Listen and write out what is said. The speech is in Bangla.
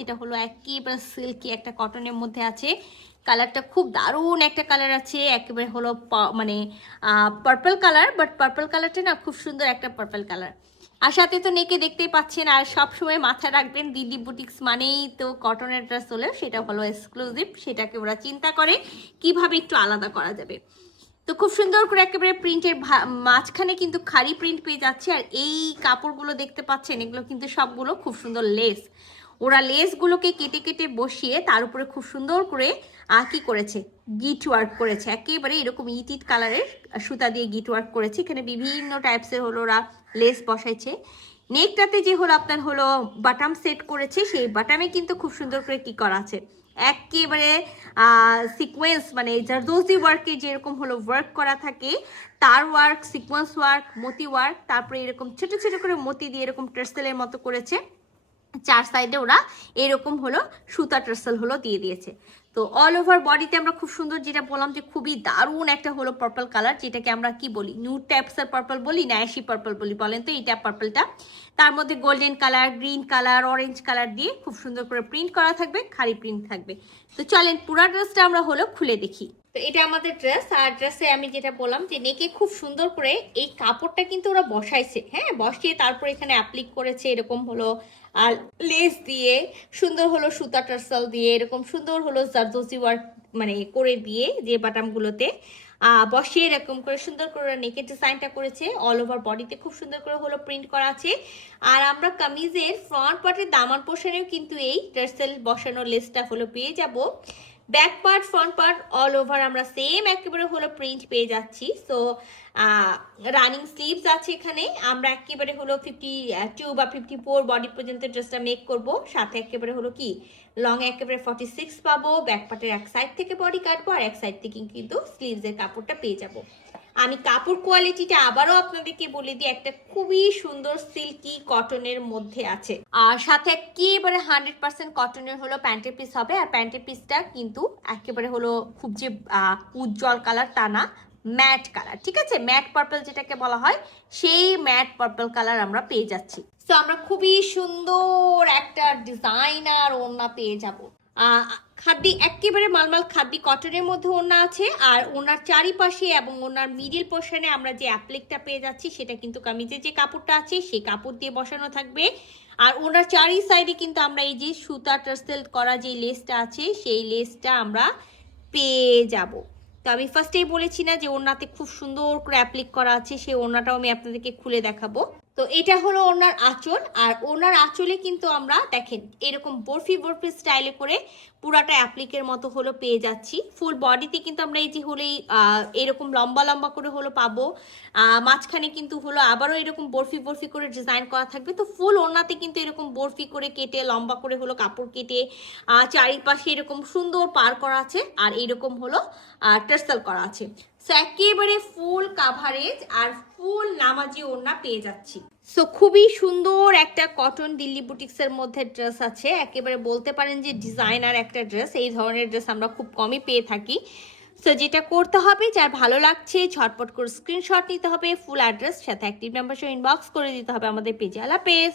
যেটা হলো একেবারে সিল্কি একটা কটনের মধ্যে আছে। কালারটা খুব দারুণ একটা কালার আছে, একেবারে হলো মানে পার্পল কালার, বাট পার্পল কালারটা না খুব সুন্দর একটা পার্পল কালার। আর সাথে তো নেকে দেখতেই পাচ্ছেন। আর সবসময় মাথায় রাখবেন দিল্লি বুটিক্স মানেই তো কটনের ড্রেস হলে সেটা হলো এক্সক্লুসিভ, সেটাকে ওরা চিন্তা করে কিভাবে একটু আলাদা করা যাবে। তো খুব সুন্দর করে একেবারে প্রিন্টের মাঝখানে কিন্তু খাড়ি প্রিন্ট পেয়ে যাচ্ছে। আর এই কাপড়গুলো দেখতে পাচ্ছেন, এগুলো কিন্তু সবগুলো খুব সুন্দর লেস। ওরা লেসগুলোকে কেটে কেটে বসিয়ে তার উপরে খুব সুন্দর করে কি করেছে, গিট ওয়ার্ক করেছে। একেবারে এরকম ইটিট কালারের সুতা দিয়ে গিট ওয়ার্ক করেছে। এখানে বিভিন্ন টাইপসের হলো ওরা লেস বসাইছে। নেকটাতে যে হলো আপনার হলো বাটাম সেট করেছে, সেই বাটামে কিন্তু খুব সুন্দর করে কি করা আছে, একেবারে সিকোয়েন্স মানে জারদোজি ওয়ার্কে যেরকম হলো ওয়ার্ক করা থাকে, তার ওয়ার্ক, সিকোয়েন্স ওয়ার্ক, মতি ওয়ার্ক, তারপরে এরকম ছোট ছোট করে মতি দিয়ে এরকম টার্সেলের মতো করেছে। চার সাইডে ওরা এরকম হলো সুতা টার্সেল হলো দিয়ে দিয়েছে। তো অল ওভার বডিতে আমরা খুব সুন্দর, যেটা বললাম যে খুবই দারুণ একটা হলো পার্পল কালার, যেটাকে আমরা কি বলি, নিউড টাইপসের পার্পল বলি না অ্যাশি পার্পল বলি, বলেন তো এইটা পার্পলটা। তার মধ্যে golden colour, green colour, orange colour দিয়ে খুব সুন্দর করে প্রিন্ট করা থাকবে, খালি প্রিন্ট থাকবে। তো চলেন পুরা ড্রেসটা আমরা হলো খুলে দেখি। তো এটা আমাদের ড্রেস। আর ড্রেসে আমি যেটা বললাম যে নেকে খুব সুন্দর করে এই কাপড়টা কিন্তু ওরা বসাইছে, হ্যাঁ, বসিয়ে তারপর এখানে অ্যাপ্লিক করেছে এরকম হলো আর লেস দিয়ে, সুন্দর হলো সুতা টার্সেল দিয়ে, এরকম সুন্দর হলো জারদোজি ওয়ার্ক মানে করে দিয়ে যে বাটামগুলোতে বসিয়ে এরকম করে সুন্দর করে নেকের ডিজাইনটা করেছে। অল ওভার বডিতে খুব সুন্দর করে হলো প্রিন্ট করা আছে। আর আমরা কামিজের ফ্রন্ট পার্টের দামান পোর্শনেও কিন্তু এই টার্সেল বসানো লেসটা হলো পেয়ে যাব। Back part, front part all over আমরা সেম একেবারে হলো প্রিন্ট পেয়ে যাচ্ছি। সো রানিং স্লিভস আছে এখানে। আমরা একেবারে হলো 52 বা 54 বডি পর্যন্ত ড্রেসটা মেক করব। সাথে একেবারে হলো কি লং একেবারে 46 পাবো। ব্যাক পার্টের এক সাইড থেকে বডি কাটবো আর এক সাইড থেকে কিন্তু স্লিভসের কাপড়টা পেয়ে যাব। আমি কাপড় কোয়ালিটিটা আবারও আপনাদেরকে বলে দিই, একটা খুবই সুন্দর সিল্কি কটনের মধ্যে আছে। আর সাথে একেবারে 100% কটনের হলো প্যান্টের পিস হবে। আর প্যান্টের পিসটা কিন্তু একেবারে হলো খুব যে উজ্জ্বল কালার তা না, ম্যাট কালার, ঠিক আছে, ম্যাট পার্পল যেটাকে বলা হয়, সেই ম্যাট পার্পল কালার আমরা পেয়ে যাচ্ছি। তো আমরা খুবই সুন্দর একটা ডিজাইনার ওড়না পেয়ে যাব। খাদ্দি একেবারে মালমাল খাদ্দি কটনের মধ্যে ওড়না আছে। আর ওনার চারিপাশে এবং ওনার মিডিল পোর্শনে আমরা যে অ্যাপ্লিকটা পেয়ে যাচ্ছি সেটা কিন্তু কামিজে যে কাপড়টা আছে সেই কাপড় দিয়ে বসানো থাকবে। আর ওনার চারি সাইডে কিন্তু আমরা এই যে সুতা টার্সেল করা যে লেসটা আছে সেই লেসটা আমরা পেয়ে যাব। তো আমি ফার্স্টেই বলেছি না যে ওড়নাতে খুব সুন্দর করে অ্যাপ্লিক করা আছে, সেই ওড়নাটাও আমি আপনাদেরকে খুলে দেখাবো। তো এটা হলো ওনার আঁচল। আর ওনার আঁচলে কিন্তু আমরা দেখেন এরকম বরফি বরফি স্টাইলে করে পুরাটা অ্যাপ্লিকের মতো হলো পেয়ে যাচ্ছি। ফুল বডিতে কিন্তু আমরা এই যে হলো এরকম লম্বা লম্বা করে হলো পাবো। মাঝখানে কিন্তু হলো আবারও এরকম বরফি বরফি করে ডিজাইন করা থাকবে। তো ফুল ওড়নাতে কিন্তু এরকম বরফি করে কেটে লম্বা করে হলো কাপড় কেটে চারিপাশে এরকম সুন্দর পার করা আছে। আর এইরকম হলো টার্সেল করা আছে। সো একেবারে ফুল কাভারেজ আর ফুল নামাজি ওড়না পেয়ে যাচ্ছি। সো খুবই সুন্দর একটা কটন দিল্লি বুটিক্সের মধ্যে ড্রেস আছে। একেবারে বলতে পারেন যে ডিজাইনার একটা ড্রেস। এই ধরনের ড্রেস আমরা খুব কমই পেয়ে থাকি। সো যেটা করতে হবে, যার ভালো লাগছে ঝটপট করে স্ক্রিনশট নিতে হবে, ফুল অ্যাড্রেস সাথে অ্যাক্টিভ নাম্বার সহ ইনবক্স করে দিতে হবে আমাদের পেজে। আল্লাহ হাফেজ।